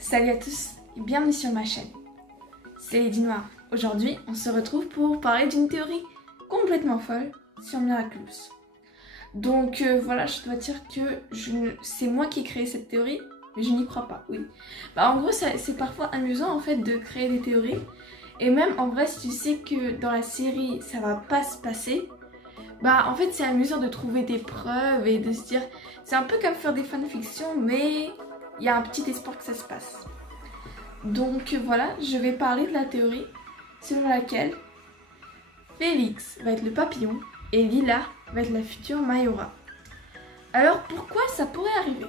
Salut à tous et bienvenue sur ma chaîne. C'est Lady Noire. Aujourd'hui, on se retrouve pour parler d'une théorie complètement folle sur Miraculous. Donc voilà, je dois dire que c'est moi qui ai créé cette théorie, mais je n'y crois pas, oui. En gros, c'est parfois amusant en fait de créer des théories. Et même en vrai, si tu sais que dans la série, ça va pas se passer, en fait c'est amusant de trouver des preuves et de se dire... C'est un peu comme faire des fanfictions, mais il y a un petit espoir que ça se passe. Donc voilà, je vais parler de la théorie selon laquelle Félix va être le papillon et Lila va être la future Mayura. Alors pourquoi ça pourrait arriver?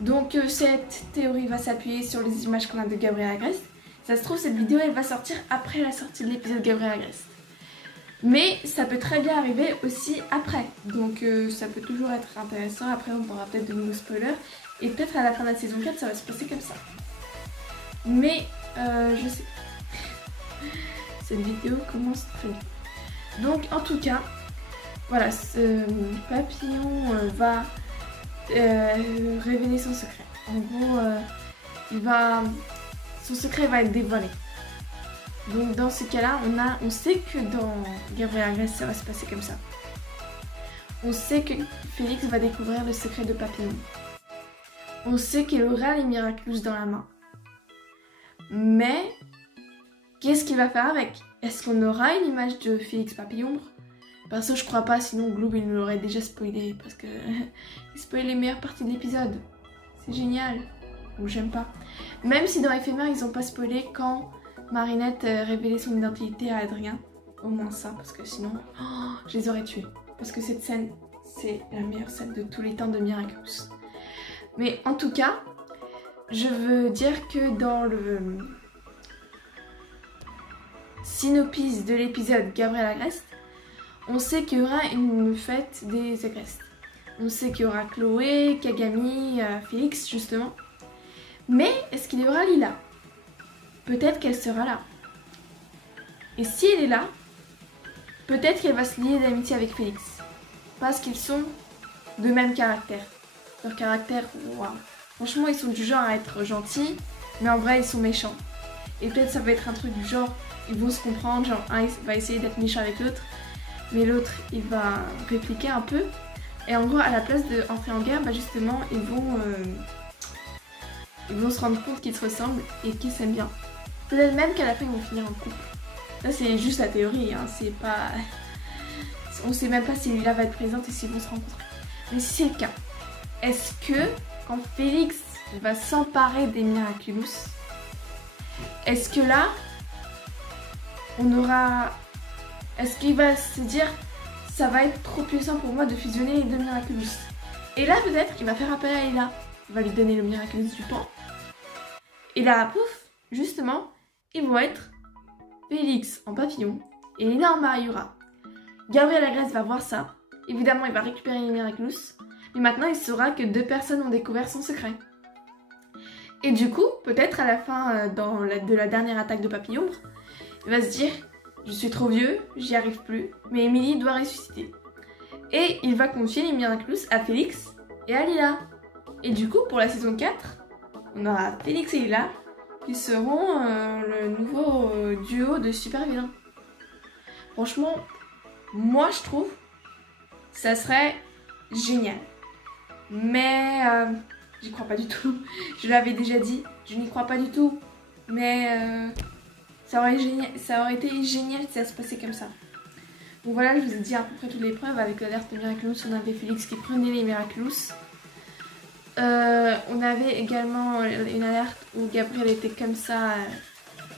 Donc cette théorie va s'appuyer sur les images qu'on a de Gabriel Agreste. Ça se trouve, cette vidéo elle va sortir après la sortie de l'épisode Gabriel Agreste. Mais ça peut très bien arriver aussi après. Donc ça peut toujours être intéressant. Après on aura peut-être de nouveaux spoilers. Et peut-être à la fin de la saison 4 ça va se passer comme ça. Mais je sais. Cette vidéo commence très bien. Donc en tout cas, voilà, ce papillon va révéler son secret. En gros, son secret va être dévoilé. Donc dans ce cas-là, on sait que dans Gabriel Agreste, ça va se passer comme ça. On sait que Félix va découvrir le secret de Papillon. On sait qu'il aura les Miraculous dans la main. Mais qu'est-ce qu'il va faire avec? Est-ce qu'on aura une image de Félix Papillon? Perso, je crois pas, sinon Gloob il nous l'aurait déjà spoilé parce que il spoil les meilleures parties de l'épisode. C'est génial. Ou j'aime pas. Même si dans Éphémère, ils ont pas spoilé quand Marinette révélait son identité à Adrien. Au moins ça, parce que sinon, je les aurais tués. Parce que cette scène, c'est la meilleure scène de tous les temps de Miraculous. Mais en tout cas, je veux dire que dans le synopsis de l'épisode Gabriel Agreste, on sait qu'il y aura une fête des Agrestes. On sait qu'il y aura Chloé, Kagami, Félix justement. Mais est-ce qu'il y aura Lila? Peut-être qu'elle sera là. Et si elle est là, peut-être qu'elle va se lier d'amitié avec Félix. Parce qu'ils sont de même caractère. Leur caractère, waouh. Franchement, ils sont du genre à être gentils, mais en vrai, ils sont méchants. Et peut-être ça va être un truc du genre, ils vont se comprendre, genre un va essayer d'être méchant avec l'autre, mais l'autre, il va répliquer un peu. Et en gros, à la place d'entrer en guerre, justement, ils vont se rendre compte qu'ils se ressemblent et qu'ils s'aiment bien. Peut-être même qu'à la fin, ils vont finir en couple. Ça, c'est juste la théorie, hein. C'est pas... On sait même pas si Lila va être présente et s'ils vont se rencontrer. Mais si c'est le cas, est-ce que quand Félix va s'emparer des Miraculous, est-ce que là, on aura... Est-ce qu'il va se dire, ça va être trop puissant pour moi de fusionner les deux Miraculous? Et là, peut-être qu'il va faire appel à Lila. Il va lui donner le Miraculous du pan. Et là, pouf, justement, ils vont être Félix en papillon et Lila en Mayura. Gabriel Agreste va voir ça. Évidemment, il va récupérer les Miraculous. Mais maintenant, il saura que deux personnes ont découvert son secret. Et du coup, peut-être à la fin de la dernière attaque de Papillon, il va se dire, je suis trop vieux, j'y arrive plus, mais Emily doit ressusciter. Et il va confier les Miraculous à Félix et à Lila. Et du coup, pour la saison 4, on aura Félix et Lila qui seront le nouveau duo de super vilains. Franchement, moi je trouve ça serait génial. Mais j'y crois pas du tout. Je l'avais déjà dit, je n'y crois pas du tout. Mais ça aurait été génial si ça se passait comme ça. Donc voilà, je vous ai dit à peu près toutes les preuves. Avec l'alerte de Miraculous, on avait Félix qui prenait les Miraculous. On avait également une alerte où Gabriel était comme ça,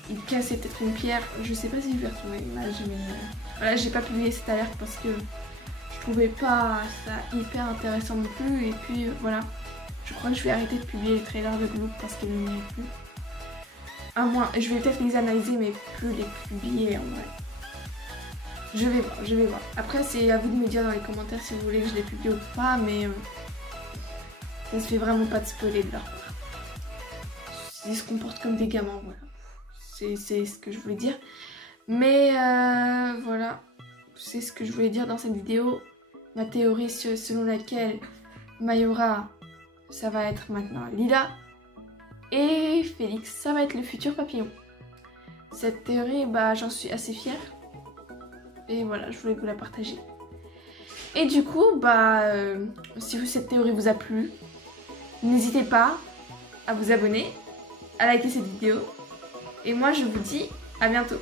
il cassait peut-être une pierre. Je sais pas si je vais retrouver l'image, mais voilà, j'ai pas publié cette alerte parce que je trouvais pas ça hyper intéressant non plus. Et puis voilà, je crois que je vais arrêter de publier les trailers de Gloob parce qu'ils ne méritent plus. À moins, je vais peut-être les analyser, mais plus les publier en vrai. Je vais voir. Après, c'est à vous de me dire dans les commentaires si vous voulez que je les publie ou pas, mais ça se fait vraiment pas de spoiler de leur part. Ils se comportent comme des gamins, voilà. C'est ce que je voulais dire. Mais voilà, c'est ce que je voulais dire dans cette vidéo. Ma théorie selon laquelle Mayura, ça va être maintenant Lila. Et théorie, Félix, ça va être le futur papillon. Cette théorie, bah j'en suis assez fière. Et voilà, je voulais vous la partager. Et du coup, bah si cette théorie vous a plu, n'hésitez pas à vous abonner, à liker cette vidéo. Et moi je vous dis à bientôt.